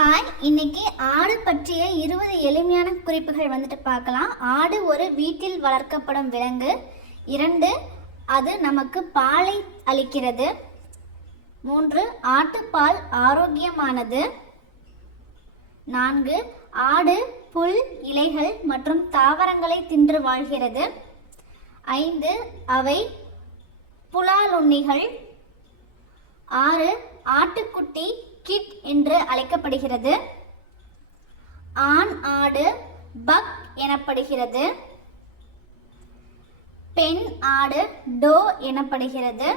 Hi, இன்னைக்கு ஆடு பற்றிய 20 எளிமையான குறிப்புகள் பார்க்கலாம். ஆடு ஒரு வீட்டில் வளர்க்கப்படும் விலங்கு. 2, அது நமக்கு பாலை அளிக்கிறது. 3, ஆட்டுப்பால் ஆரோக்கியமானது. 4, ஆடு புல், இலைகள் மற்றும் தாவரங்களை தின்று வாழ்கிறது. 5, அவை புலாலுண்ணிகள். 6, ஆட்டுக்குட்டி கிட் என்று அழைக்கப்படுகிறது. ஆண் ஆடு பக் எனப்படுகிறது. பெண் ஆடு டோ எனப்படுகிறது.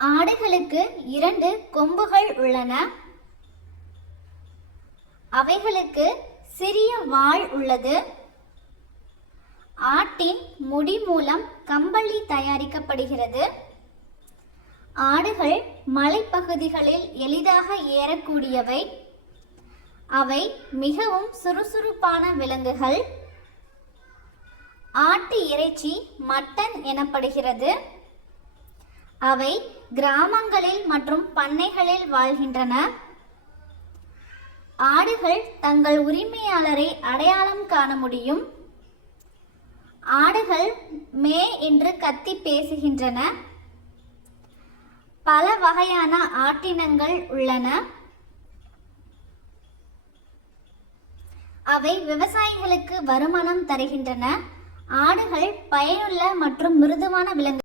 ஆடுகளுக்கு 2 கொம்புகள் உள்ளன. அவைகளுக்கு சிறிய வால் உள்ளது. ஆட்டின் முடி மூலம் கம்பளி தயாரிக்கப்படுகிறது. ஆடுகள் மலைப்பகுதிகளில் எளிதாக ஏறக்கூடியவை. அவை மிகவும் சுறுசுறுப்பான விலங்குகள். ஆட்டு இறைச்சி மட்டன் எனப்படுகிறது. அவை கிராமங்களில் மற்றும் பண்ணைகளில் வாழ்கின்றன. ஆடுகள் தங்கள் உரிமையாளரை அடையாளம் காண முடியும். ஆடுகள் மே என்று கத்தி பேசுகின்றன. பல வகையான ஆட்டினங்கள் உள்ளன. அவை விவசாயிகளுக்கு வருமானம் தருகின்றன. ஆடுகள் பயனுள்ள மற்றும் மிருதுவான விலங்கு.